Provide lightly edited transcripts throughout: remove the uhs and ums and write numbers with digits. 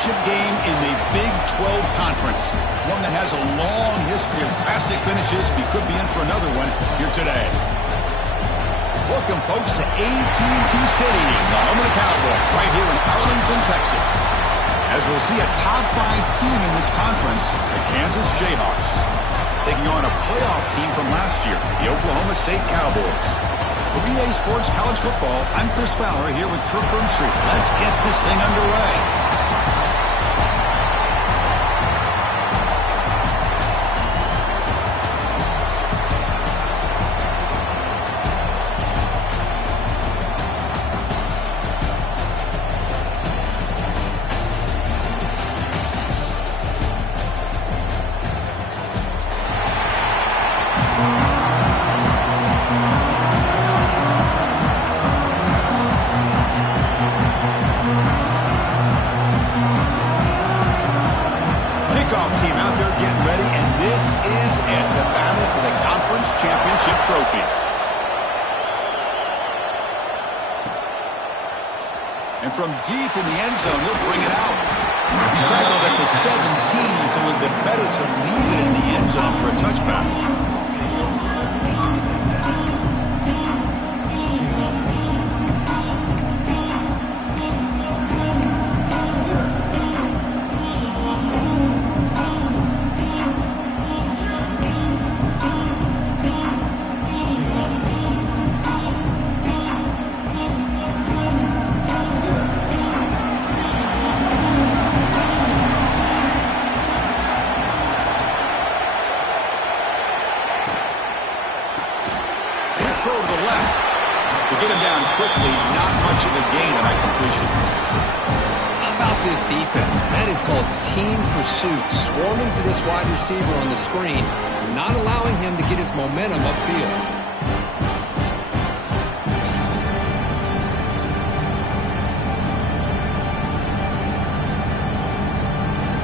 championship game in the Big 12 Conference. One that has a long history of classic finishes. We could be in for another one here today. Welcome, folks, to AT&T Stadium, the home of the Cowboys, right here in Arlington, Texas. As we'll see a top 5 team in this conference, the Kansas Jayhawks, taking on a playoff team from last year, the Oklahoma State Cowboys. For EA Sports College Football, I'm Chris Fowler here with Kirk Herbstreit. Let's get this thing underway. Team out there getting ready, and this is it, the battle for the conference championship trophy. And from deep in the end zone, he'll bring it out. He's tackled at the 17, so it would have been better to leave it in the end zone for a touchback. Throw to the left. To get him down quickly, not much of a gain on that completion. How about this defense? That is called team pursuit. Swarming to this wide receiver on the screen, not allowing him to get his momentum upfield.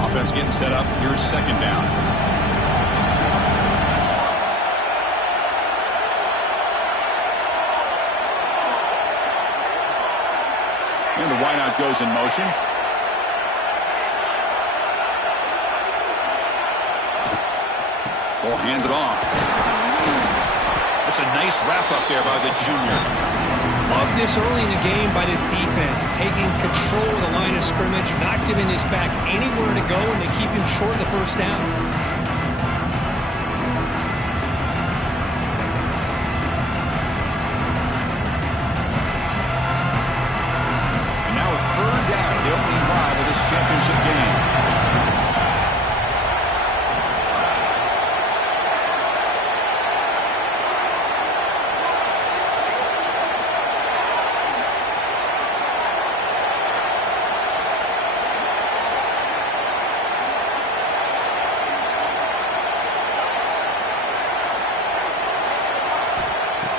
Offense getting set up. Here's second down. And the wideout goes in motion. Ball handed off. That's a nice wrap up there by the junior. Love this early in the game by this defense. Taking control of the line of scrimmage, not giving this back anywhere to go, and they keep him short of the first down. The opening drive of this championship game.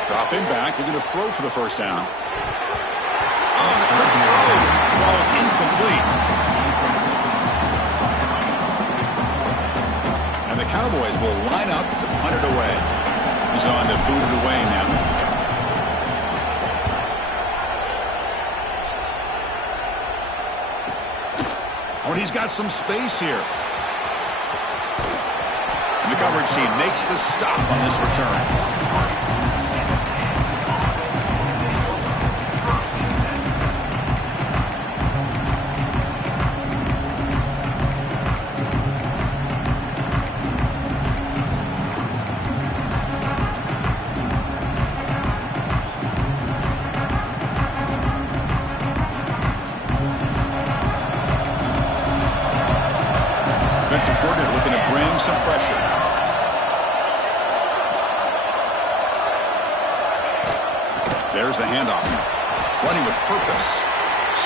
Dropping back, looking to throw for the first down. Oh, the quick throw. Ball is incomplete. And the Cowboys will line up to punt it away. He's on to boot it away now. Oh, and he's got some space here. And the coverage team makes the stop on this return. Defensive coordinator looking to bring some pressure. There's the handoff. Running with purpose.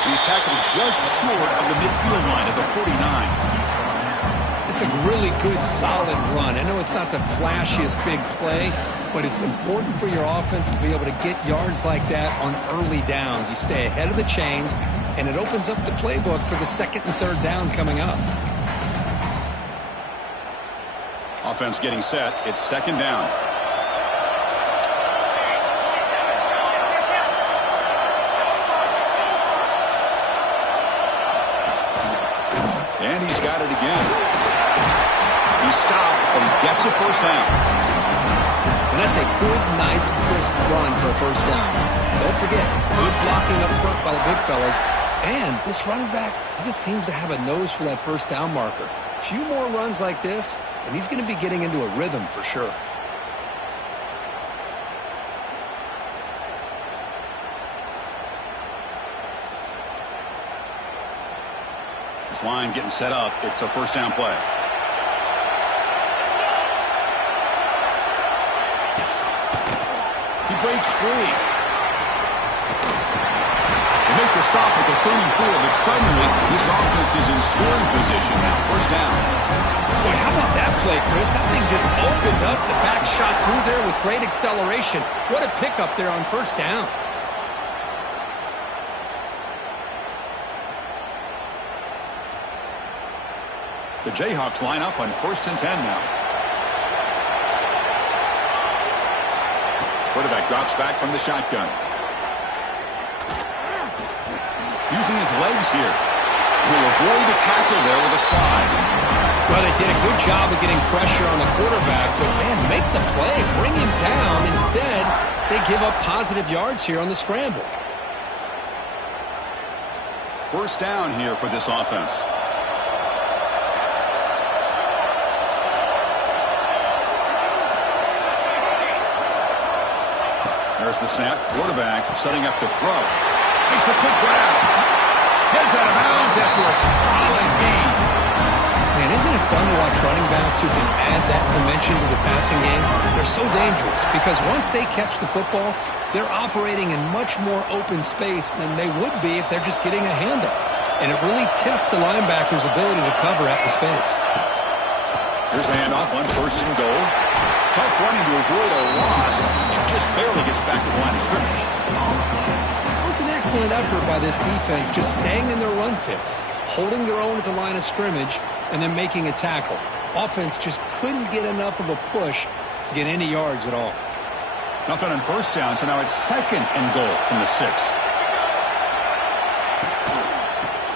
He's tackled just short of the midfield line at the 49. It's a really good, solid run. I know it's not the flashiest big play, but it's important for your offense to be able to get yards like that on early downs. You stay ahead of the chains, and it opens up the playbook for the second and third down coming up. Offense getting set. It's second down. stop, but he gets a first down. And that's a good, nice, crisp run for a first down. Don't forget, good blocking up front by the big fellas. And this running back, he just seems to have a nose for that first down marker. A few more runs like this, and he's going to be getting into a rhythm for sure. This line getting set up. It's a first down play. He breaks free. They make the stop at the 34, but suddenly this offense is in scoring position now. First down. Boy, how about that play, Chris? That thing just opened up. The back shot through there with great acceleration. What a pickup there on first down. The Jayhawks line up on 1st and 10 now. Quarterback drops back from the shotgun. Using his legs here. He'll avoid the tackle there with a slide. Well, they did a good job of getting pressure on the quarterback, but, man, make the play, bring him down. Instead, they give up positive yards here on the scramble. First down here for this offense. There's the snap. Quarterback setting up to throw. Makes a quick grab. Heads out of bounds after a solid gain. Man, isn't it fun to watch running backs who can add that dimension to the passing game? They're so dangerous because once they catch the football, they're operating in much more open space than they would be if they're just getting a handoff. And it really tests the linebacker's ability to cover out the space. Here's the handoff on 1st and goal. Tough running to avoid a loss. It just barely gets back to the line of scrimmage. It was an excellent effort by this defense, just staying in their run fits, holding their own at the line of scrimmage, and then making a tackle. Offense just couldn't get enough of a push to get any yards at all. Nothing on first down, so now it's 2nd and goal from the 6.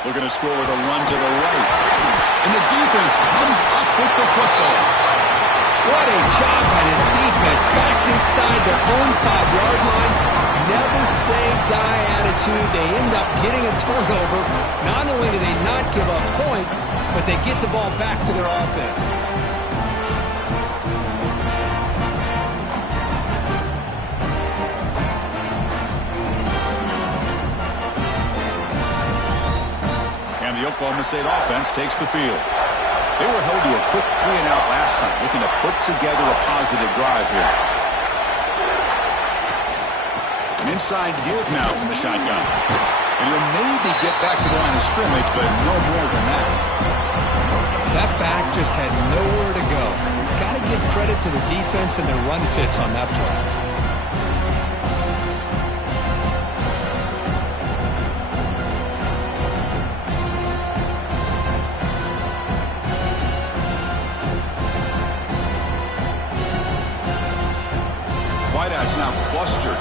Looking to score with a run to the right. And the defense comes up with the football. What a job by this defense. Back inside their own 5-yard line. Never say die attitude. They end up getting a turnover. Not only do they not give up points, but they get the ball back to their offense. And the Oklahoma State offense takes the field. They were held to a quick 3-and-out last time, looking to put together a positive drive here. An inside give now from the shotgun. And he'll maybe get back to the line of scrimmage, but no more than that. That back just had nowhere to go. Got to give credit to the defense and their run fits on that play. Wideouts now clustered.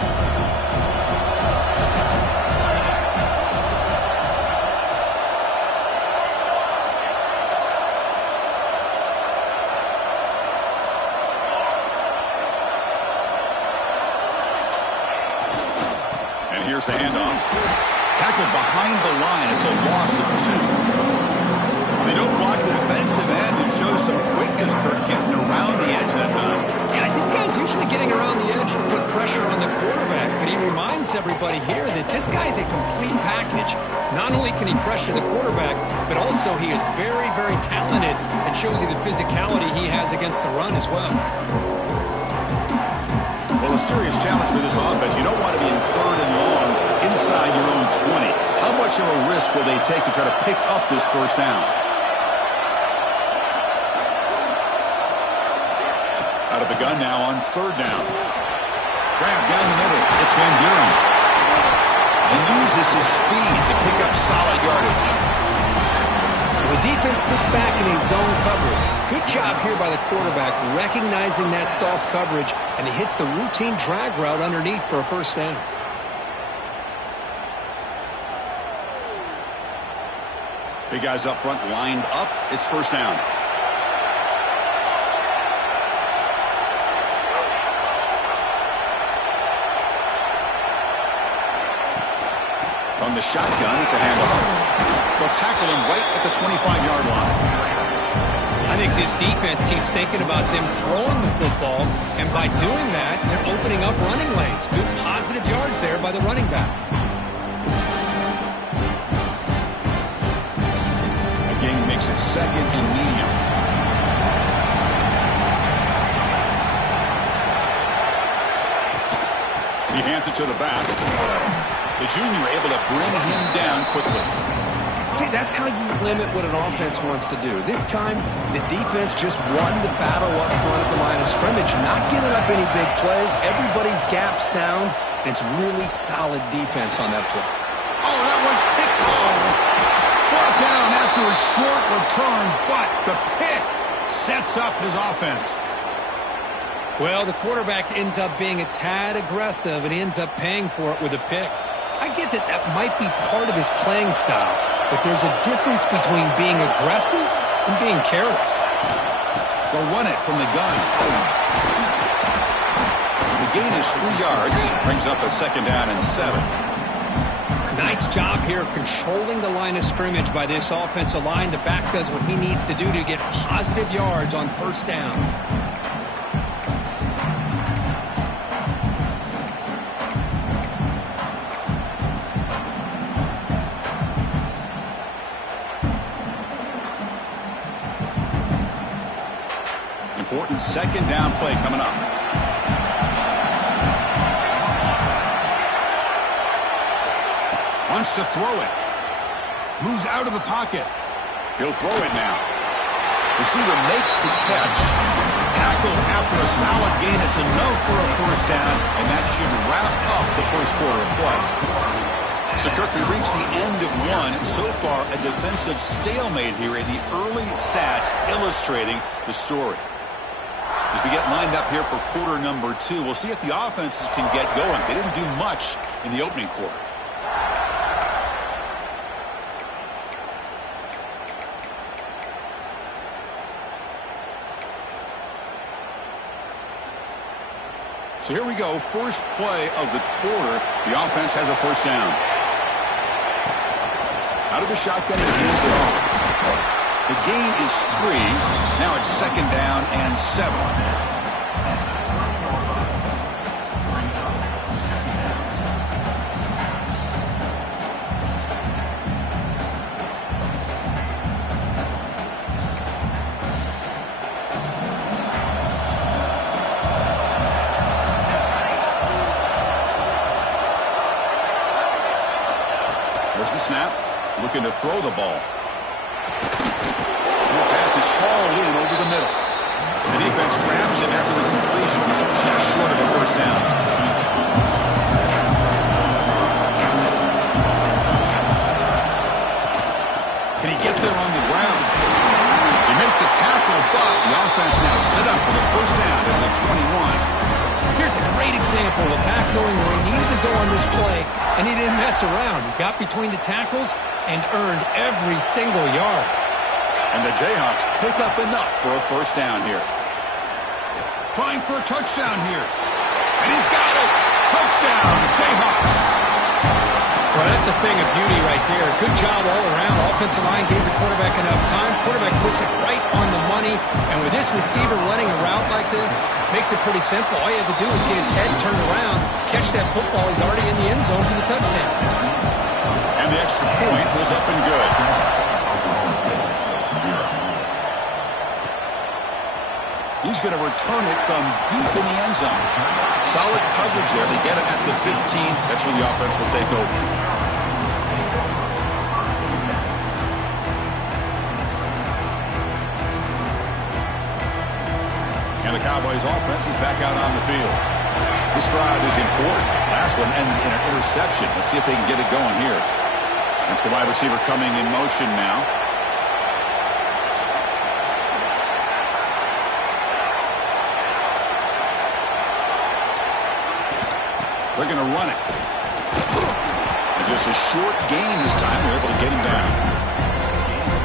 And here's the handoff. Tackled behind the line. It's a loss of 2. They don't block the defensive end and show some quickness, Kirk, getting around the edge that time. Yeah, this guy's usually getting around the edge to put pressure on the quarterback, but he reminds everybody here that this guy's a complete package. Not only can he pressure the quarterback, but also he is very, very talented and shows you the physicality he has against the run as well. Well, a serious challenge for this offense. You don't want to be in 3rd and long inside your own 20. How much of a risk will they take to try to pick up this first down? Out of the gun now on 3rd down. Grab down the middle. It's Van Buren. And uses his speed to pick up solid yardage. The defense sits back in a zone coverage. Good job here by the quarterback recognizing that soft coverage, and he hits the routine drag route underneath for a first down. Big guys up front lined up. It's first down. On the shotgun, it's a handoff. They'll tackle him right at the 25-yard line. I think this defense keeps thinking about them throwing the football, and by doing that, they're opening up running lanes. Good positive yards there by the running back. Again, makes it second and medium. He hands it to the back. The junior able to bring him down quickly. See, that's how you limit what an offense wants to do. This time, the defense just won the battle up front at the line of scrimmage, not giving up any big plays. Everybody's gap sound, and it's really solid defense on that play. Oh, that one's picked off. Brought down after a short return, but the pick sets up his offense. Well, the quarterback ends up being a tad aggressive, and he ends up paying for it with a pick. I get that might be part of his playing style, but there's a difference between being aggressive and being careless. They'll run it from the gun. The gain is 3 yards, brings up a second down and 7. Nice job here of controlling the line of scrimmage by this offensive line. The back does what he needs to do to get positive yards on first down. Important second down play coming up. Wants to throw it. Moves out of the pocket. He'll throw it now. Receiver makes the catch. Tackled after a solid gain. It's enough for a first down, and that should wrap up the first quarter of play. So, Kirk, we reached the end of one. So far, a defensive stalemate here in the early stats illustrating the story. As we get lined up here for quarter number 2, we'll see if the offenses can get going. They didn't do much in the opening quarter. So here we go, first play of the quarter. The offense has a first down. Out of the shotgun and hands it off. The gain is 3. Now it's second down and 7. There's the snap. Looking to throw the ball. The pass is hauled in over the middle. The defense grabs him after the completion. He's just short of a first down. Can he get there on the ground? They make the tackle, but the offense now set up with a first down at the 21. Here's a great example of back knowing where he needed to go on this play, and he didn't mess around. He got between the tackles and earned every single yard. And the Jayhawks pick up enough for a first down here. Trying for a touchdown here. And he's got it. Touchdown, Jayhawks. Well, that's a thing of beauty right there. Good job all around. Offensive line gave the quarterback enough time. Quarterback puts it right on the money. And with this receiver running a route like this, makes it pretty simple. All you have to do is get his head turned around, catch that football. He's already in the end zone for the touchdown. And the extra point was up and good. He's going to return it from deep in the end zone. Solid coverage there. They get it at the 15. That's where the offense will take over. And the Cowboys offense is back out on the field. This drive is important. Last one ended in an interception. Let's see if they can get it going here. That's the wide receiver coming in motion now. They're going to run it. And just a short gain this time. They're able to get him down.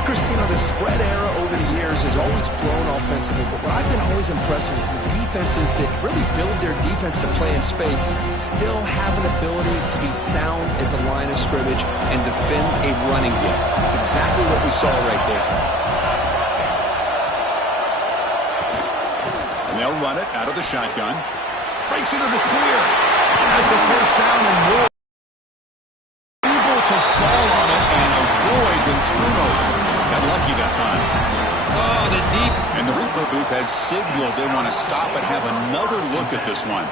Chris, the spread era over the years has always grown offensively, but what I've been always impressed with defenses that really build their defense to play in space still have an ability to be sound at the line of scrimmage and defend a running game. It's exactly what we saw right there. And they'll run it out of the shotgun. Breaks into the clear. Has the first down and more. Able to fall on it and avoid the turnover. Got lucky that time. Oh, the deep. And the replay booth has signaled they want to stop and have another look at this one.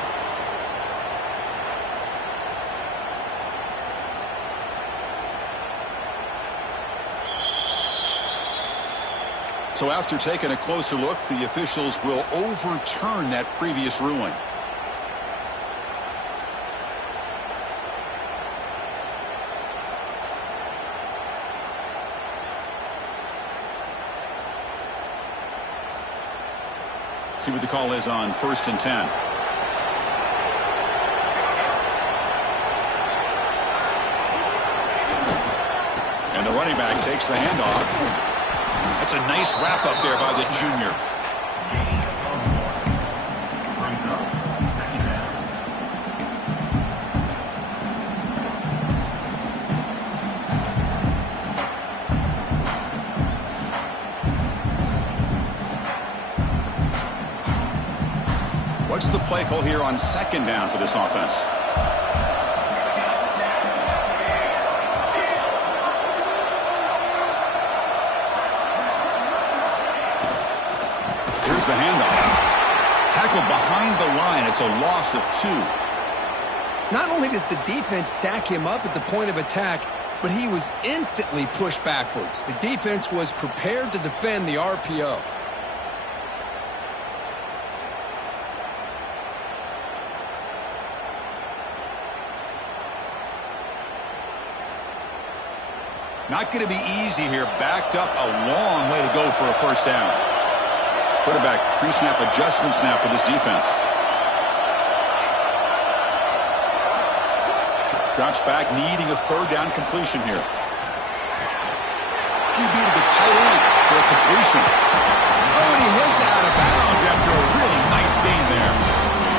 So after taking a closer look, the officials will overturn that previous ruling. See what the call is on 1st and 10. And the running back takes the handoff. That's a nice wrap up there by the junior. What's the play call here on 2nd down for this offense? Here's the handoff. Tackled behind the line. It's a loss of 2. Not only does the defense stack him up at the point of attack, but he was instantly pushed backwards. The defense was prepared to defend the RPO. Not going to be easy here. Backed up a long way to go for a first down. Quarterback pre-snap adjustments now for this defense. Drops back, needing a 3rd down completion here. QB to the tight end for a completion. Oh, and he hits out of bounds after a really nice gain there.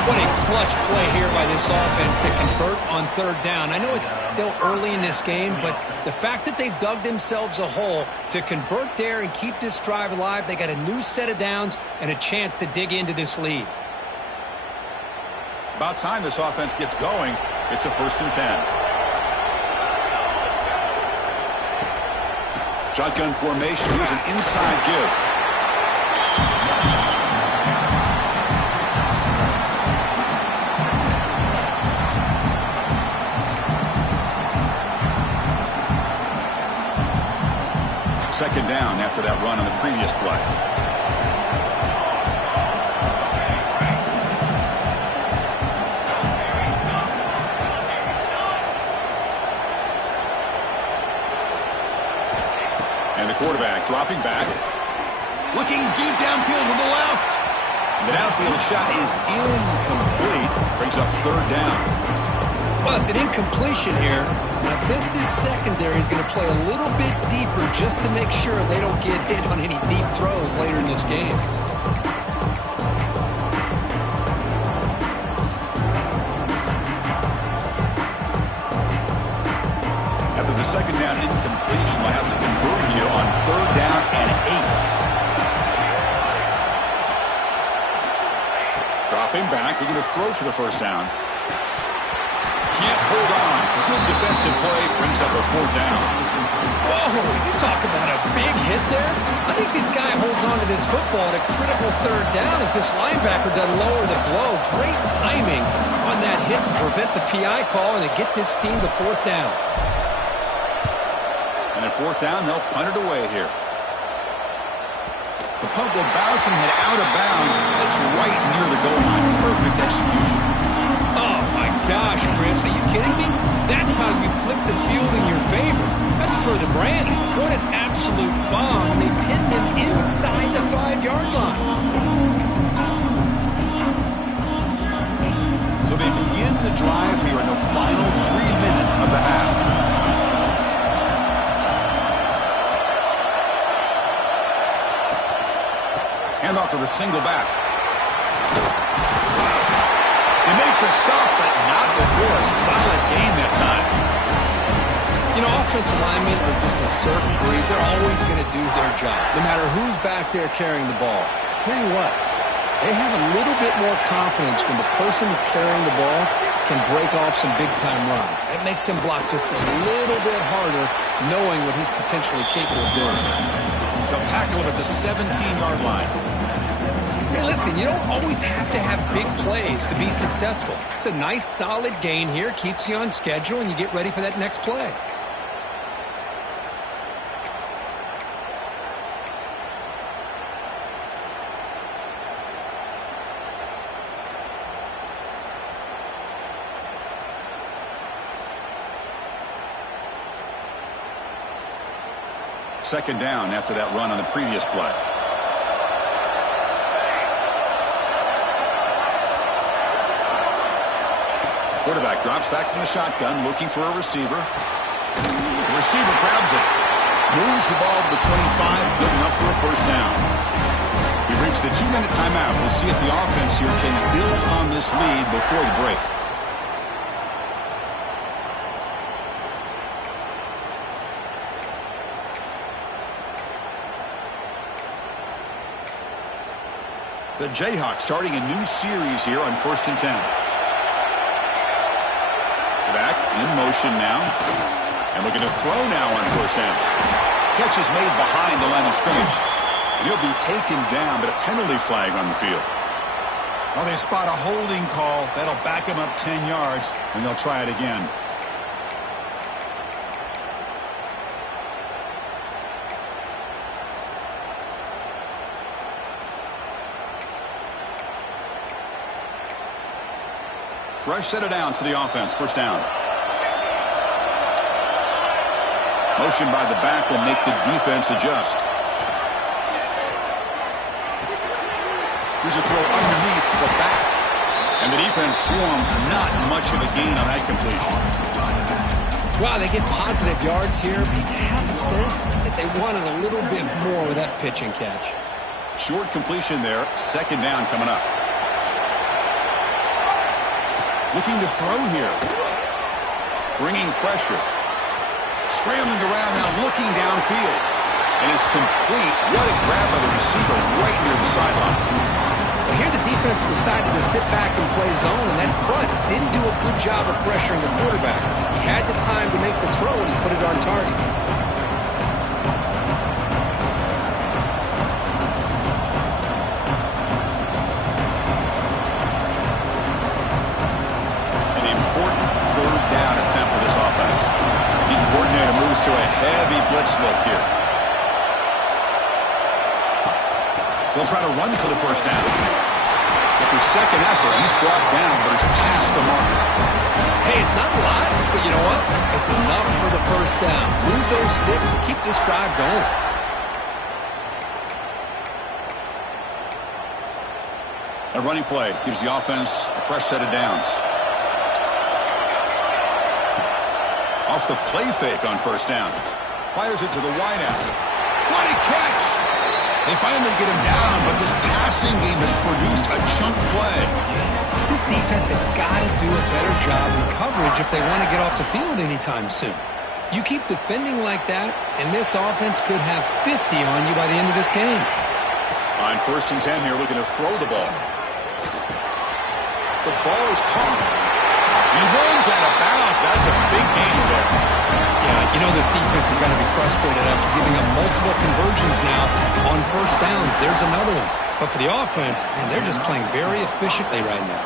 What a clutch play here by this offense to convert on 3rd down. I know it's still early in this game, but the fact that they've dug themselves a hole to convert there and keep this drive alive, they got a new set of downs and a chance to dig into this lead. About time this offense gets going. It's a 1st and 10. Shotgun formation. Here's an inside give. Second down after that run on the previous play. And the quarterback dropping back. Looking deep downfield to the left. The downfield shot is incomplete. Brings up 3rd down. Well, it's an incompletion here. And I bet this secondary is going to play a little bit deeper just to make sure they don't get hit on any deep throws later in this game. After the 2nd down incompletion, they'll have to convert here on 3rd down and 8. Dropping back. They're going to throw for the 1st down. Can't hold on. Good defensive play brings up a 4th down. Whoa, you talk about a big hit there. I think this guy holds on to this football at a critical 3rd down if this linebacker doesn't lower the blow. Great timing on that hit to prevent the PI call and to get this team to 4th down. And at 4th down, they'll punt it away here. The punt will bounce and head out of bounds. That's right near the goal line. Perfect execution. Oh, my gosh, Chris. Are you kidding me? That's how you flip the field in your favor. That's for the brand. What an absolute bomb. And they pinned him inside the 5-yard line. So they begin the drive here in the final 3 minutes of the half. out for the single back. They make the stop, but not before a solid gain that time. You know, offensive linemen are just a certain breed. They're always going to do their job, no matter who's back there carrying the ball. I tell you what, they have a little bit more confidence when the person that's carrying the ball can break off some big-time runs. That makes him block just a little bit harder, knowing what he's potentially capable of doing. They'll tackle him at the 17-yard line. Hey, listen, you don't always have to have big plays to be successful. It's a nice, solid gain here, keeps you on schedule, and you get ready for that next play. Second down after that run on the previous play. Quarterback drops back from the shotgun, looking for a receiver. The receiver grabs it. Moves the ball to the 25, good enough for a first down. We've reached the 2-minute timeout. We'll see if the offense here can build on this lead before the break. The Jayhawks starting a new series here on 1st and 10. Back in motion now. And looking to throw now on 1st down. Catch is made behind the line of scrimmage. And he'll be taken down, but a penalty flag on the field. Well, they spot a holding call. That'll back him up 10 yards, and they'll try it again. Fresh set of downs for the offense. First down. Motion by the back will make the defense adjust. Here's a throw underneath to the back. And the defense swarms. Not much of a gain on that completion. Wow, they get positive yards here. But I have a sense that they wanted a little bit more with that pitch and catch. Short completion there. Second down coming up. Looking to throw here. Bringing pressure. Scrambling around now, looking downfield. And it's complete. What a grab by the receiver right near the sideline. Well, here the defense decided to sit back and play zone, and that front didn't do a good job of pressuring the quarterback. He had the time to make the throw, and he put it on target. To a heavy blitz look here. They'll try to run for the first down. With his second effort, he's brought down, but he's past the mark. Hey, it's not a lot, but you know what? It's enough for the first down. Move those sticks and keep this drive going. A running play gives the offense a fresh set of downs. Off the play fake on first down. Fires it to the wideout. What a catch! They finally get him down, but this passing game has produced a chunk play. This defense has got to do a better job in coverage if they want to get off the field anytime soon. You keep defending like that, and this offense could have 50 on you by the end of this game. On 1st and 10 here, looking to throw the ball. The ball is caught. He runs out of bounds. That's a big gain there. Yeah, you know this defense is going to be frustrated after giving up multiple conversions now on first downs. There's another one. But for the offense, man, they're just playing very efficiently right now.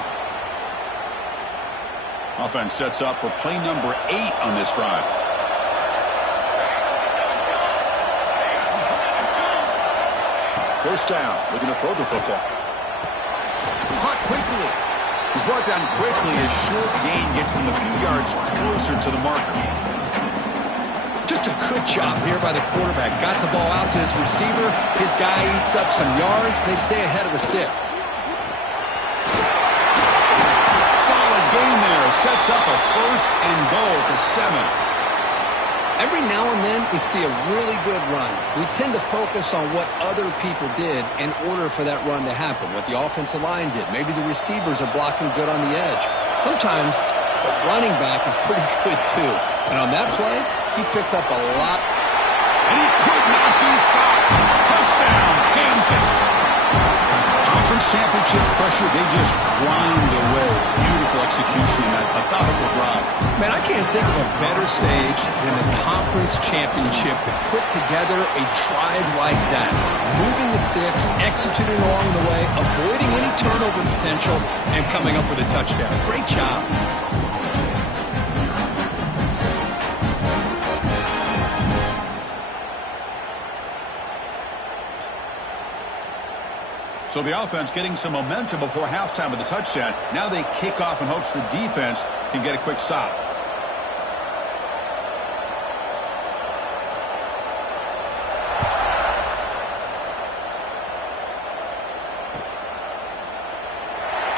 Offense sets up for play number 8 on this drive. First down, looking to throw the football. Caught quickly. He's brought down quickly. His short gain gets them a few yards closer to the marker. Just a good job here by the quarterback. Got the ball out to his receiver. His guy eats up some yards. They stay ahead of the sticks. Solid gain there. Sets up a 1st and goal at the 7. Every now and then, we see a really good run. We tend to focus on what other people did in order for that run to happen, what the offensive line did. Maybe the receivers are blocking good on the edge. Sometimes the running back is pretty good, too. And on that play, he picked up a lot. And he could not be stopped. Touchdown, Kansas. Conference championship pressure, they just grind away. Beautiful execution in that methodical drive. Man, I can't think of a better stage than the conference championship to put together a drive like that. Moving the sticks, executing along the way, avoiding any turnover potential, and coming up with a touchdown. Great job. So the offense getting some momentum before halftime with the touchdown. Now they kick off in hopes the defense can get a quick stop.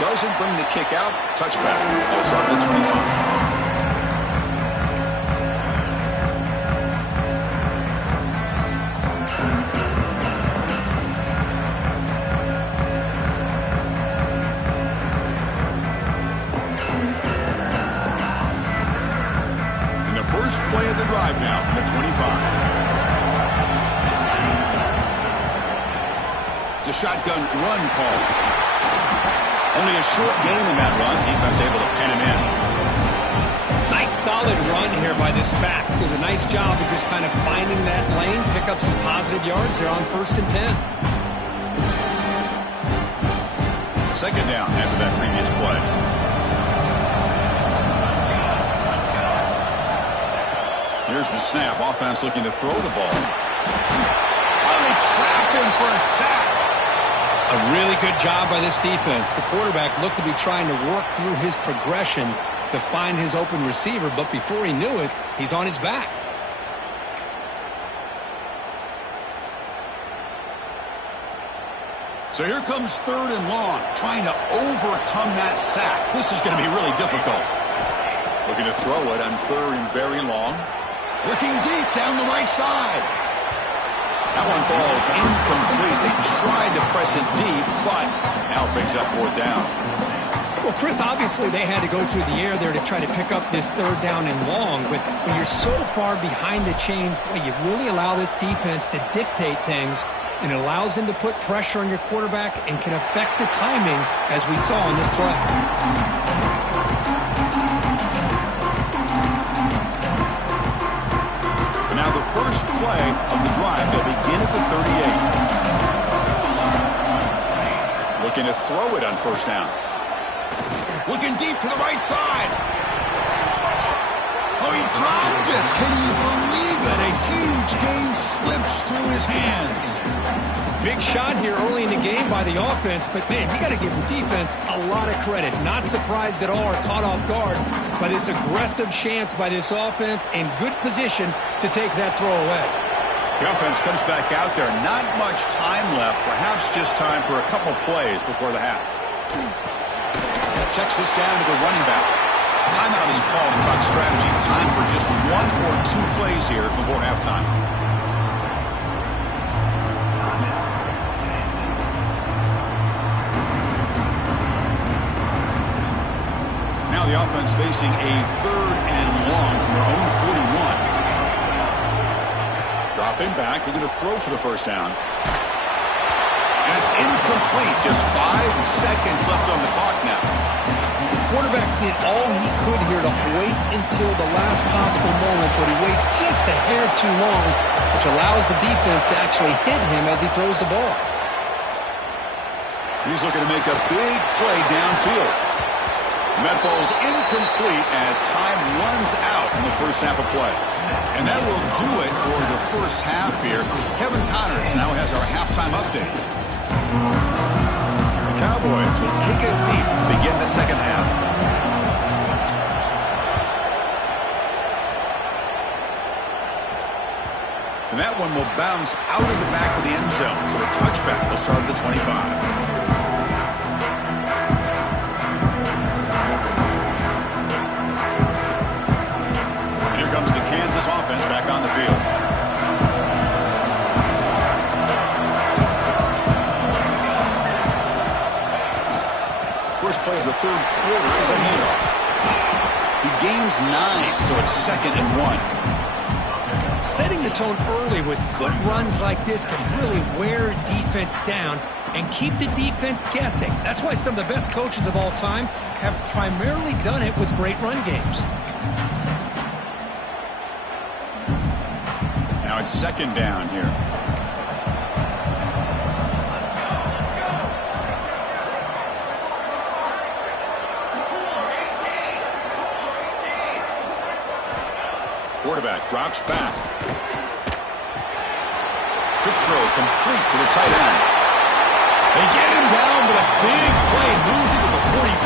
Doesn't bring the kick out. Touchback. They'll start at the 25. First play of the drive now from the 25. It's a shotgun run call. Only a short gain in that run. Defense able to pin him in. Nice solid run here by this back. Did a nice job of just kind of finding that lane, pick up some positive yards. They're on 1st and 10. Second down after that previous play. Here's the snap. Offense looking to throw the ball. Oh, they trap him for a sack. A really good job by this defense. The quarterback looked to be trying to work through his progressions to find his open receiver, but before he knew it, he's on his back. So here comes 3rd and long, trying to overcome that sack. This is going to be really difficult. Looking to throw it on 3rd and very long. Looking deep down the right side. That one falls incomplete. They tried to press it deep, but now it brings up 4th down. Well, Chris, obviously they had to go through the air there to try to pick up this 3rd down and long, but when you're so far behind the chains, boy, you really allow this defense to dictate things, and it allows them to put pressure on your quarterback and can affect the timing, as we saw in this play. Now the first play of the drive, they'll begin at the 38. Looking to throw it on 1st down. Looking deep to the right side. Oh, he dropped it. Can you believe it? A huge gain slips through his hands. Big shot here early in the game by the offense, but, man, you got to give the defense a lot of credit. Not surprised at all or caught off guard by this aggressive chance by this offense and good position to take that throw away. The offense comes back out there. Not much time left. Perhaps just time for a couple plays before the half. Checks this down to the running back. Timeout is called to talk strategy. Time for just 1 or 2 plays here before halftime. Now the offense facing a 3rd and long from their own 41. Dropping back, looking to throw for the 1st down. And it's incomplete. Just 5 seconds left on the clock now. The quarterback did all he could here to wait until the last possible moment, but he waits just a hair too long, which allows the defense to actually hit him as he throws the ball. He's looking to make a big play downfield. And that falls incomplete as time runs out in the first half of play. And that will do it for the first half here. Kevin Connors now has our halftime update. The Cowboys will kick it deep to begin the second half. And that one will bounce out of the back of the end zone. So a touchback will start at the 25. Comes the Kansas offense back on First play of the third quarter is a handoff. He gains 9, so it's 2nd and 1. Setting the tone early with good runs like this can really wear a defense down and keep the defense guessing. That's why some of the best coaches of all time have primarily done it with great run games. Now it's 2nd down here. Quarterback drops back. Quick throw complete to the tight end. They get him down, but a big play moves into the 45.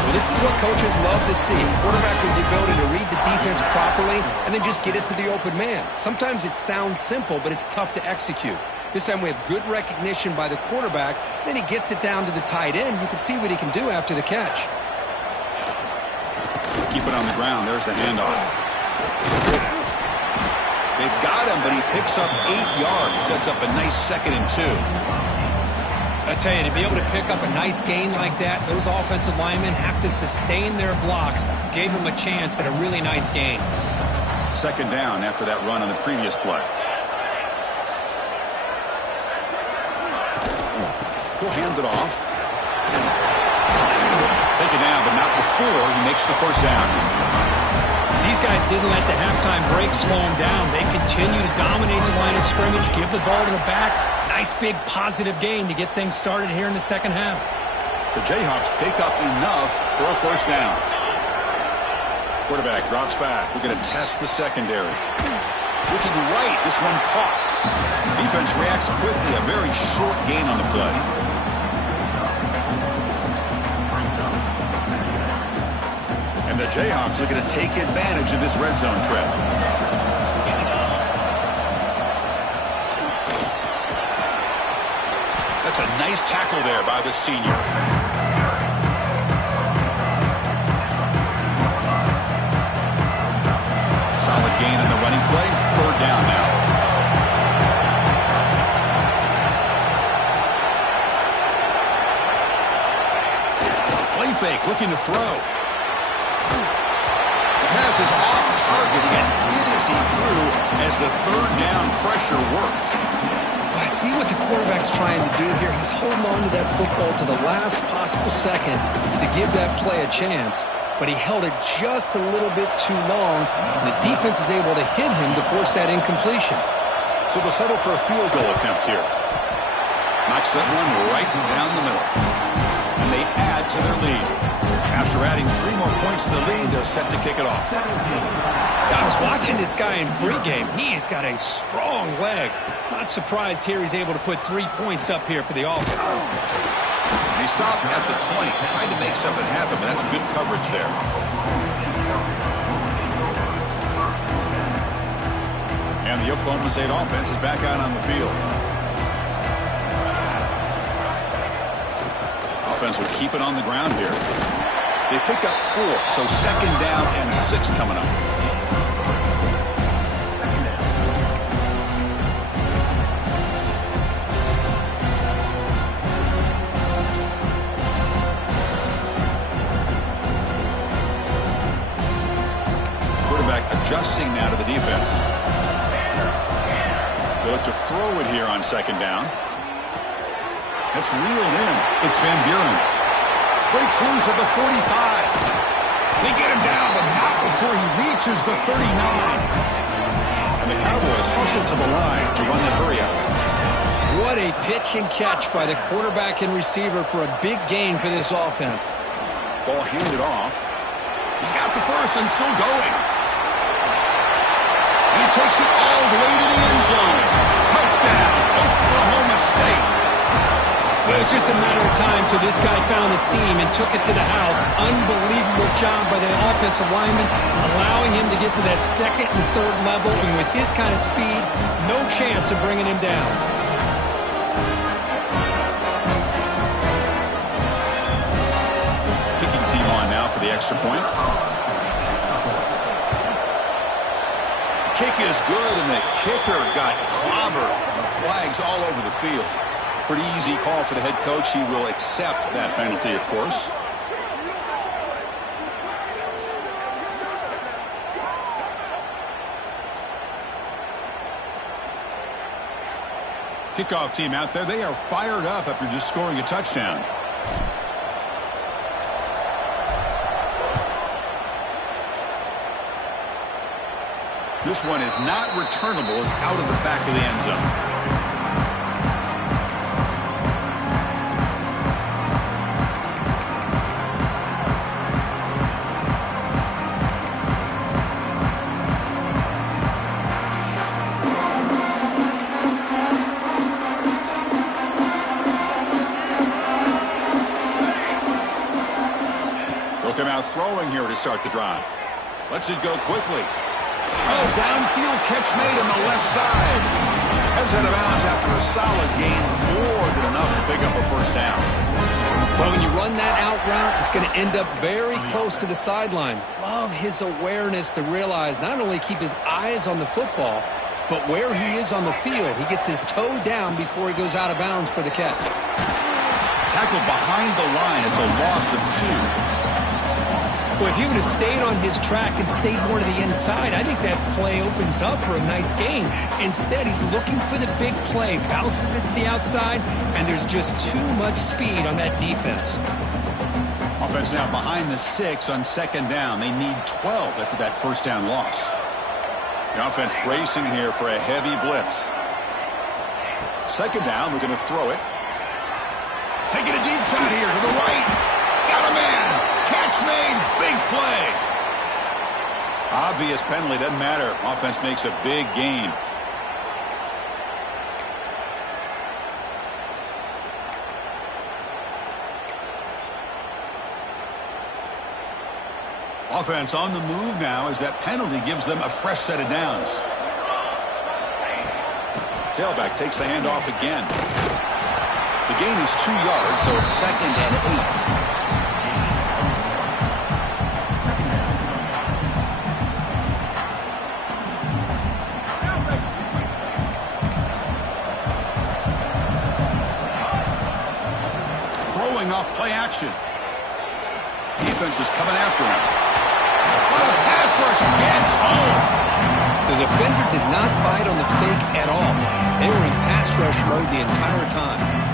Well, this is what coaches love to see. A quarterback with the ability to read the defense properly and then just get it to the open man. Sometimes it sounds simple, but it's tough to execute. This time we have good recognition by the quarterback. Then he gets it down to the tight end. You can see what he can do after the catch. Keep it on the ground. There's the handoff. They've got him, but he picks up 8 yards. Sets up a nice 2nd and 2. I tell you, to be able to pick up a nice gain like that, those offensive linemen have to sustain their blocks. Gave him a chance at a really nice gain. 2nd down after that run on the previous play. He'll hand it off. Take it down, but not before he makes the 1st down. These guys didn't let the halftime break slow them down. They continue to dominate the line of scrimmage, give the ball to the back. Nice big positive gain to get things started here in the second half. The Jayhawks pick up enough for a 1st down. Quarterback drops back. We're going to test the secondary. Looking right, this one caught. Defense reacts quickly, a very short gain on the play. And the Jayhawks are going to take advantage of this red zone trap. That's a nice tackle there by the senior. Solid gain in the running play. 3rd down now. Play fake, looking to throw. Pass is off target and hit as he threw as the 3rd down pressure works. I see what the quarterback's trying to do here. He's holding on to that football to the last possible second to give that play a chance, but he held it just a little bit too long. The defense is able to hit him to force that incompletion. So they'll settle for a field goal attempt here. Knocks that one right down the middle. And they add to their lead. After adding 3 more points to the lead, they're set to kick it off. I was watching this guy in pregame. He's got a strong leg. Not surprised here he's able to put 3 points up here for the offense. He stopped at the 20, tried to make something happen, but that's good coverage there. And the Oklahoma State offense is back out on the field. Offense will keep it on the ground here. They pick up 4, so 2nd down and 6 coming up. Quarterback adjusting now to the defense. They look to throw it here on 2nd down. It's reeled in. It's Van Buren. Breaks loose at the 45. They get him down, but not before he reaches the 39. And the Cowboys hustle to the line to run the hurry out. What a pitch and catch by the quarterback and receiver for a big gain for this offense. Ball handed off. He's got the 1st and still going. And he takes it all the way to the end zone. Touchdown, Oklahoma State. It was just a matter of time till this guy found the seam and took it to the house. Unbelievable job by the offensive lineman, allowing him to get to that 2nd and 3rd level, and with his kind of speed, no chance of bringing him down. Kicking team on now for the extra point. Kick is good, and the kicker got clobbered. Flags all over the field. Pretty easy call for the head coach. He will accept that penalty, of course. Kickoff team out there. They are fired up after just scoring a touchdown. This one is not returnable. It's out of the back of the end zone. Come out throwing here to start the drive. Lets it go quickly. Oh, downfield catch made on the left side. Heads out of bounds after a solid gain, more than enough to pick up a first down. Well, when you run that out route, it's going to end up very close to the sideline. Love his awareness to realize not only keep his eyes on the football, but where he is on the field. He gets his toe down before he goes out of bounds for the catch. Tackled behind the line. It's a loss of 2. Well, if he would have stayed on his track and stayed more to the inside, I think that play opens up for a nice gain. Instead, he's looking for the big play, bounces it to the outside, and there's just too much speed on that defense. Offense now behind the 6 on second down. They need 12 after that first down loss. The offense bracing here for a heavy blitz. Second down, we're going to throw it. Taking a deep shot here to the right. Got a man. Catch made, big play. Obvious penalty, doesn't matter. Offense makes a big gain. Offense on the move now as that penalty gives them a fresh set of downs. Tailback takes the handoff again. The gain is 2 yards, so it's 2nd and 8. Off play action. Defense is coming after him. What a pass rush against home. The defender did not bite on the fake at all. They were in pass rush mode the entire time.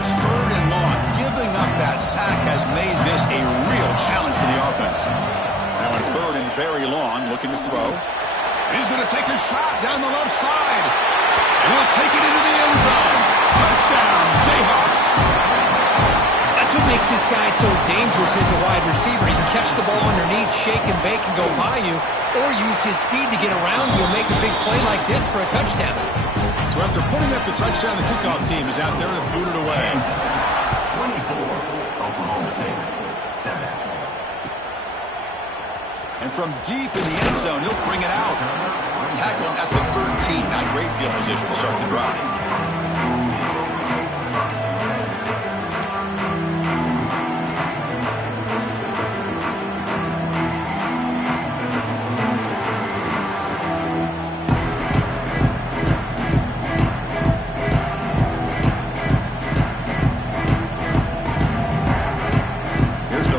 Third and long. Giving up that sack has made this a real challenge for the offense. Now in 3rd and very long, looking to throw. And he's going to take a shot down the left side. And he'll take it into the end zone. Touchdown, Jayhawks. That's what makes this guy so dangerous as a wide receiver. He can catch the ball underneath, shake and bake and go by you, or use his speed to get around you and make a big play like this for a touchdown. So after putting up the touchdown, the kickoff team is out there to boot it away. 24, Oklahoma State, 7. And from deep in the end zone, he'll bring it out. Tackled at the 13. Not great field position to start the drive.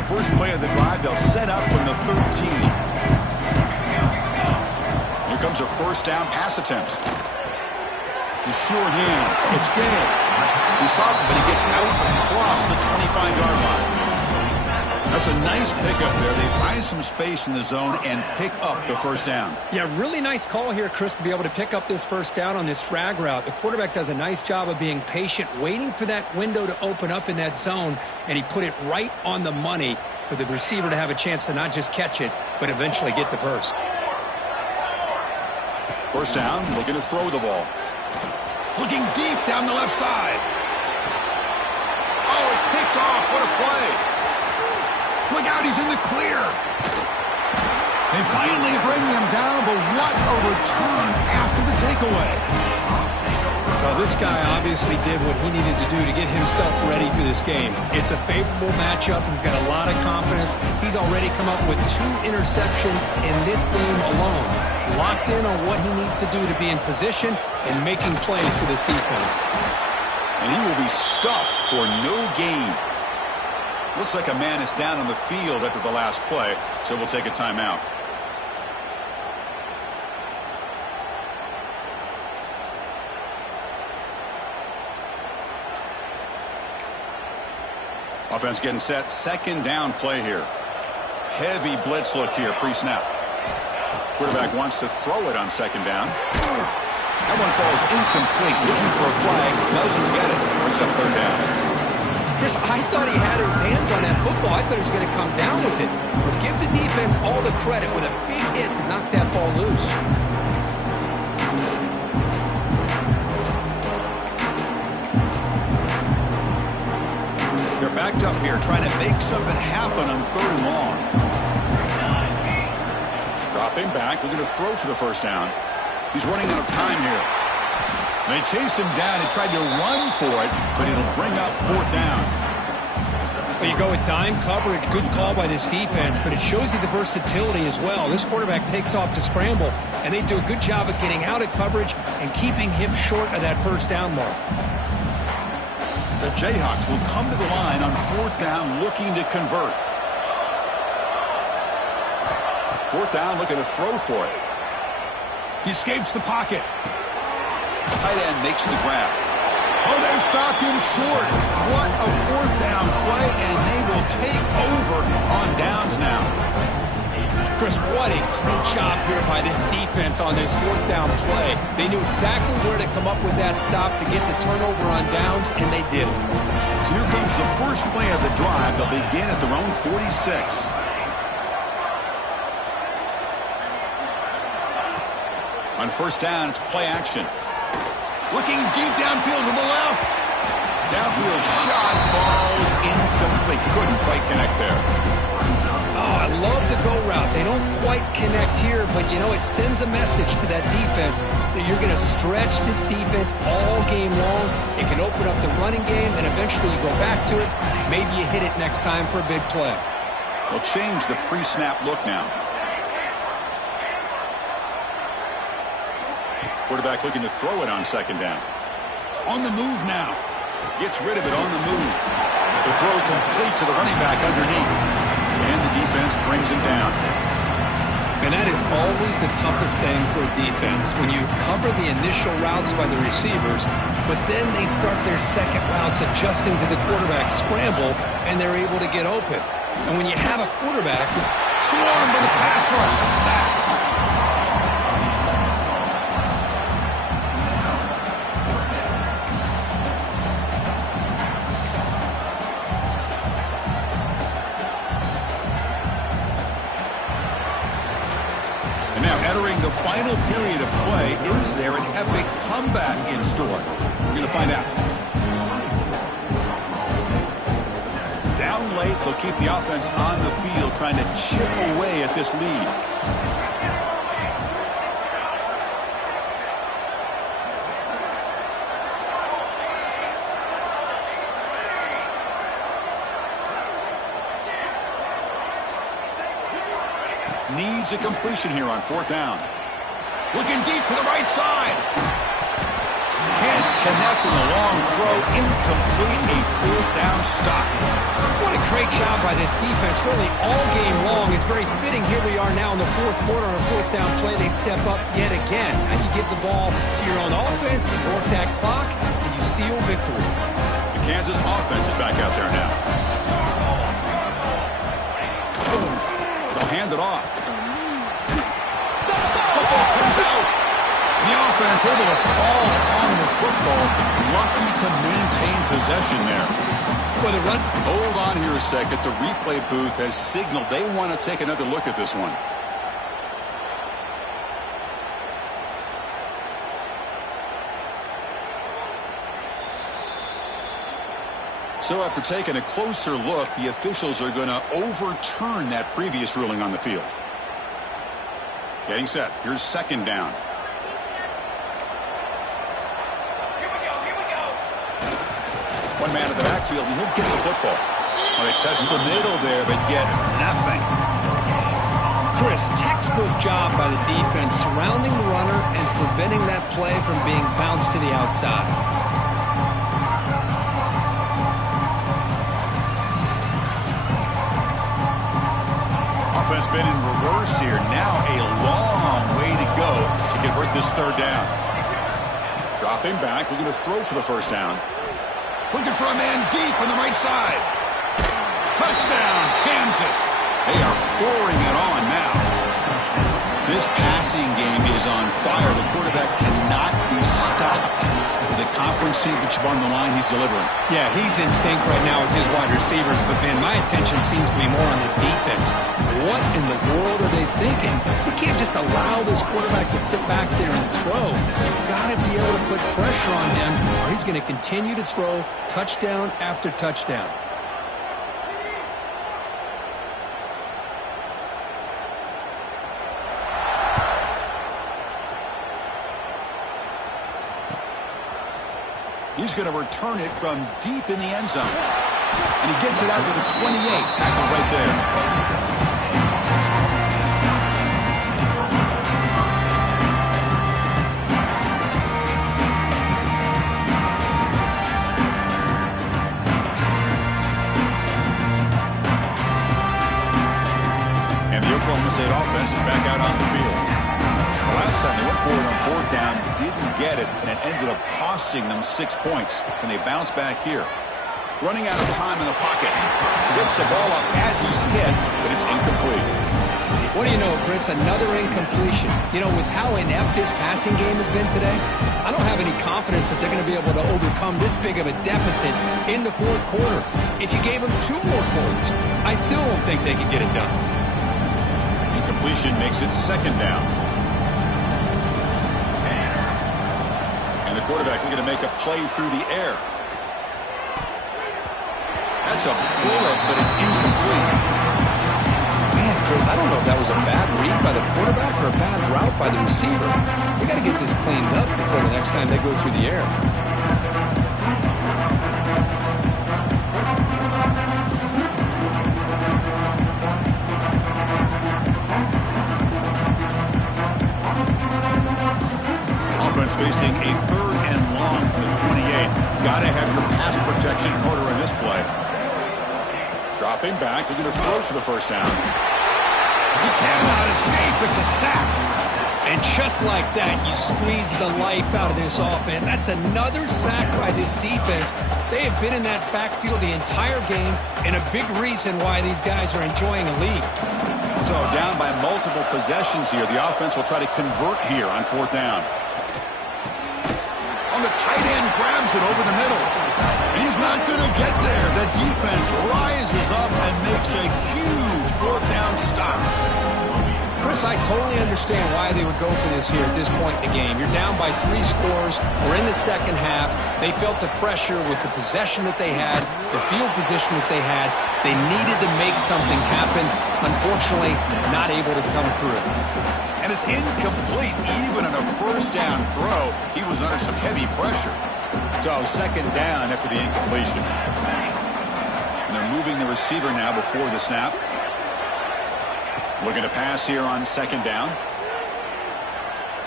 First play of the drive, they'll set up from the 13. Here comes a first down pass attempt. The sure hands. It's good. He saw it, but he gets out across the 25-yard line. That's a nice pickup there. They find some space in the zone and pick up the first down. Yeah, really nice call here, Chris, to be able to pick up this first down on this drag route. The quarterback does a nice job of being patient, waiting for that window to open up in that zone, and he put it right on the money for the receiver to have a chance to not just catch it, but eventually get the first. First down, looking to throw the ball. Looking deep down the left side. Oh, it's picked off. What a play. Look out, he's in the clear. They finally bring him down, but what a return after the takeaway. Well, this guy obviously did what he needed to do to get himself ready for this game. It's a favorable matchup. He's got a lot of confidence. He's already come up with 2 interceptions in this game alone. Locked in on what he needs to do to be in position and making plays for this defense. And he will be stuffed for no gain. Looks like a man is down on the field after the last play, so we'll take a timeout. Offense getting set. Second down play here. Heavy blitz look here pre-snap. Quarterback wants to throw it on second down. That one falls incomplete. Looking for a flag. Doesn't get it. Brings up third down. Chris, I thought he had his hands on that football. I thought he was going to come down with it. But give the defense all the credit with a big hit to knock that ball loose. They're backed up here trying to make something happen on third and long. Dropping back, looking to throw for the first down. He's running out of time here. They chase him down. They tried to run for it, but it'll bring up fourth down. Well, you go with dime coverage. Good call by this defense, but it shows you the versatility as well. This quarterback takes off to scramble, and they do a good job of getting out of coverage and keeping him short of that first down mark. The Jayhawks will come to the line on fourth down looking to convert. Fourth down looking to throw for it. He escapes the pocket. Tight end makes the grab. Oh, they've stopped him short. What a fourth down play, and they will take over on downs now. Chris, what a great job here by this defense on this fourth down play. They knew exactly where to come up with that stop to get the turnover on downs, and they did it. So here comes the first play of the drive. They'll begin at their own 46. On first down, it's play action. Looking deep downfield to the left. Downfield shot falls incomplete. Couldn't quite connect there. Oh, I love the go route. They don't quite connect here, but, you know, it sends a message to that defense that you're going to stretch this defense all game long. It can open up the running game, and eventually you go back to it. Maybe you hit it next time for a big play. They'll change the pre-snap look now. Quarterback looking to throw it on second down. On the move now. Gets rid of it on the move. The throw complete to the running back underneath. And the defense brings him down. And that is always the toughest thing for a defense, when you cover the initial routes by the receivers, but then they start their second routes adjusting to the quarterback scramble, and they're able to get open. And when you have a quarterback swarmed by the pass rush, a sack. Entering the final period of play, is there an epic comeback in store? We're going to find out. Down late, they'll keep the offense on the field, trying to chip away at this lead. Needs a completion here on fourth down. Looking deep to the right side. Can't connect in the long throw. Incomplete. A fourth down stop. What a great job by this defense, really all game long. It's very fitting. Here we are now in the fourth quarter on a fourth down play. They step up yet again. Now you give the ball to your own offense, you work that clock, and you seal victory. The Kansas offense is back out there now. They'll hand it off. Football comes out. The offense able to fall on the football. Lucky to maintain possession there. Well, the run. Hold on here a second. The replay booth has signaled they want to take another look at this one. So after taking a closer look, the officials are going to overturn that previous ruling on the field. Getting set. Here's second down. One man in the backfield, and he'll get the football. Well, they test the middle there, but get nothing. Chris, textbook job by the defense surrounding the runner and preventing that play from being bounced to the outside. Offense been in reverse here. Now a long way to go to convert this third down. Dropping back, looking to throw for the first down. Looking for a man deep on the right side. Touchdown, Kansas. They are pouring it on now. This passing game is on fire. The quarterback cannot be stopped. With the conference championship on the line, he's delivering. Yeah, he's in sync right now with his wide receivers, but, man, my attention seems to be more on the defense. What in the world are they thinking? You can't just allow this quarterback to sit back there and throw. You've got to be able to put pressure on him, or he's going to continue to throw touchdown after touchdown. He's going to return it from deep in the end zone. And he gets it out to the 28. Tackle right there. And the Oklahoma State offense is back out on the field. Last time they went forward on fourth down, didn't get it, and it ended up costing them 6 points. And they bounce back here. Running out of time in the pocket. Gets the ball off as he's hit, but it's incomplete. What do you know, Chris? Another incompletion. You know, with how inept this passing game has been today, I don't have any confidence that they're going to be able to overcome this big of a deficit in the fourth quarter. If you gave them 2 more quarters, I still don't think they could get it done. Incompletion makes it second down. And the quarterback looking to make a play through the air. That's a bullet, but it's incomplete. Man, Chris, I don't know if that was a bad read by the quarterback or a bad route by the receiver. We got to get this cleaned up before the next time they go through the air. Facing a third and long from the 28. Got to have your pass protection in order in this play. Dropping back, looking to throw for the first down. He cannot escape. It's a sack. And just like that, you squeeze the life out of this offense. That's another sack by this defense. They have been in that backfield the entire game, and a big reason why these guys are enjoying a lead. So down by multiple possessions here. The offense will try to convert here on fourth down. The tight end grabs it over the middle. He's not going to get there. The defense rises up and makes a huge fourth down stop. Chris, I totally understand why they would go for this here at this point in the game. You're down by 3 scores. We're in the second half. They felt the pressure with the possession that they had, the field position that they had. They needed to make something happen. Unfortunately, not able to come through. And it's incomplete. Even on a first down throw, he was under some heavy pressure. So second down after the incompletion. And they're moving the receiver now before the snap. Looking to pass here on second down.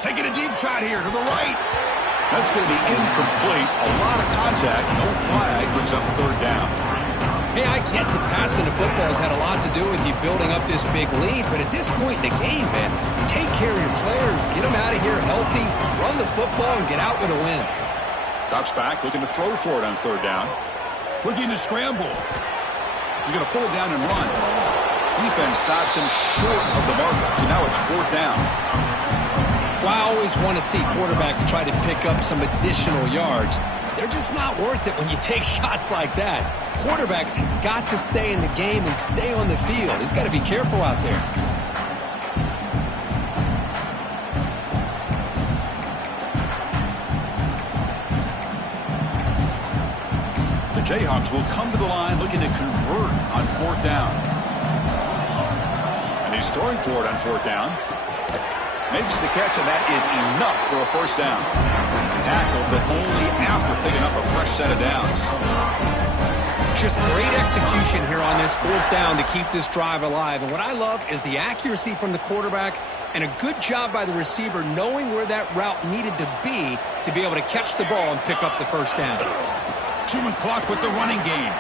Taking a deep shot here to the right. That's going to be incomplete. A lot of contact. No flag. Brings up third down. Hey, I get the passing of football has had a lot to do with you building up this big lead, but at this point in the game, man, take care of your players. Get them out of here healthy, run the football, and get out with a win. Drops back, looking to throw for it on third down. Looking to scramble. He's going to pull it down and run. Defense stops him short of the mark, so now it's fourth down. Well, I always want to see quarterbacks try to pick up some additional yards. They're just not worth it when you take shots like that. Quarterbacks have got to stay in the game and stay on the field. He's got to be careful out there. The Jayhawks will come to the line looking to convert on fourth down. And he's throwing for it on fourth down. Makes the catch, and that is enough for a first down. Tackled, but only after picking up a fresh set of downs. Just great execution here on this fourth down to keep this drive alive. And what I love is the accuracy from the quarterback and a good job by the receiver knowing where that route needed to be able to catch the ball and pick up the first down. 2 minute clock with the running game.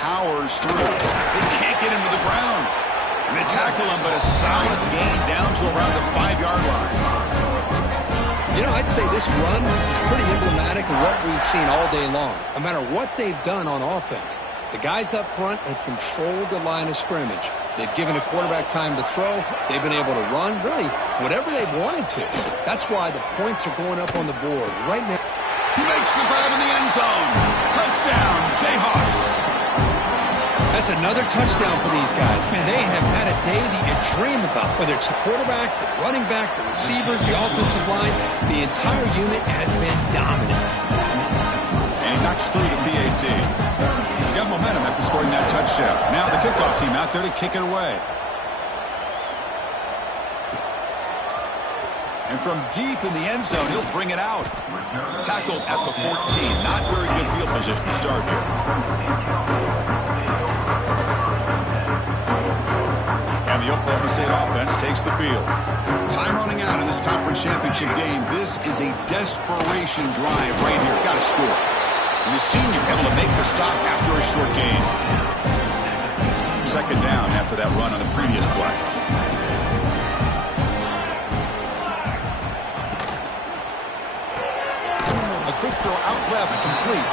Powers through. They can't get him to the ground. And they tackle him, but a solid gain down to around the 5-yard line. You know, I'd say this run is pretty emblematic of what we've seen all day long. No matter what they've done on offense, the guys up front have controlled the line of scrimmage. They've given a quarterback time to throw. They've been able to run, really, whatever they've wanted to. That's why the points are going up on the board right now. He makes the grab in the end zone. Touchdown, Jayhawks. That's another touchdown for these guys. Man, they have had a day that you dream about. Whether it's the quarterback, the running back, the receivers, the offensive line, the entire unit has been dominant. And he knocks through the PAT. He got momentum after scoring that touchdown. Now the kickoff team out there to kick it away. And from deep in the end zone, he'll bring it out. Tackled at the 14. Not very good field position to start here. And the Oklahoma State offense takes the field. Time running out in this conference championship game. This is a desperation drive right here. Got to score. And the senior able to make the stop after a short gain. Second down after that run on the previous play. A quick throw out left, complete.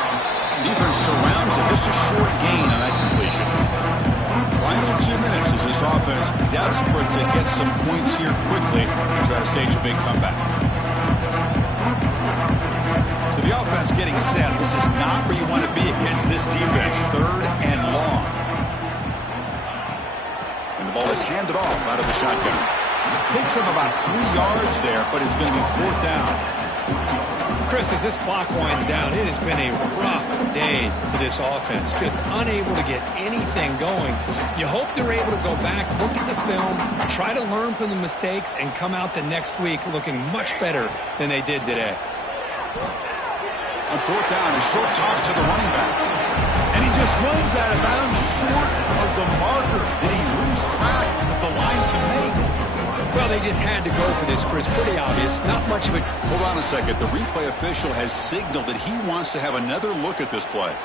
Defense surrounds it. Just a short gain on that completion. Final 2 minutes as this offense desperate to get some points here quickly and try to stage a big comeback. So the offense getting set. This is not where you want to be against this defense. 3rd and long. And the ball is handed off out of the shotgun. Takes him about 3 yards there, but it's going to be 4th down. Chris, as this clock winds down, it has been a rough day for this offense. Just unable to get anything going. You hope they're able to go back, look at the film, try to learn from the mistakes, and come out the next week looking much better than they did today. On 4th down, a short toss to the running back. And he just runs out of bounds short of the marker. Did he lose track of the lines he made? Well, they just had to go for this, Chris. Pretty obvious. Not much of it. Hold on a second. The replay official has signaled that he wants to have another look at this play.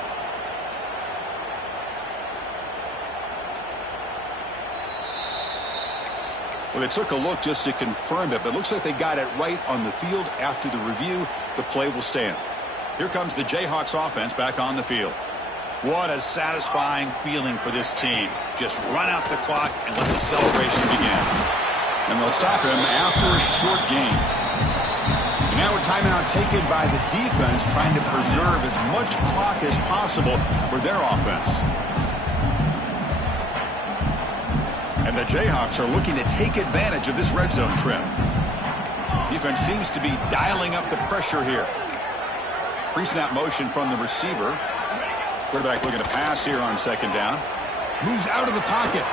Well, they took a look just to confirm it, but it looks like they got it right on the field. After the review, the play will stand. Here comes the Jayhawks offense back on the field. What a satisfying feeling for this team. Just run out the clock and let the celebration begin. And they'll stop him after a short gain. And now a timeout taken by the defense, trying to preserve as much clock as possible for their offense. And the Jayhawks are looking to take advantage of this red zone trip. Defense seems to be dialing up the pressure here. Pre-snap motion from the receiver. Quarterback looking to pass here on 2nd down. Moves out of the pocket.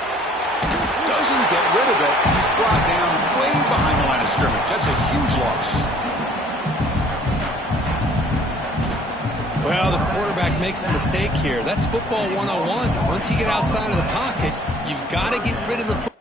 Doesn't get rid of it. He's brought down way behind the line of scrimmage. That's a huge loss. Well, the quarterback makes a mistake here. That's football 101. Once you get outside of the pocket, you've got to get rid of the football.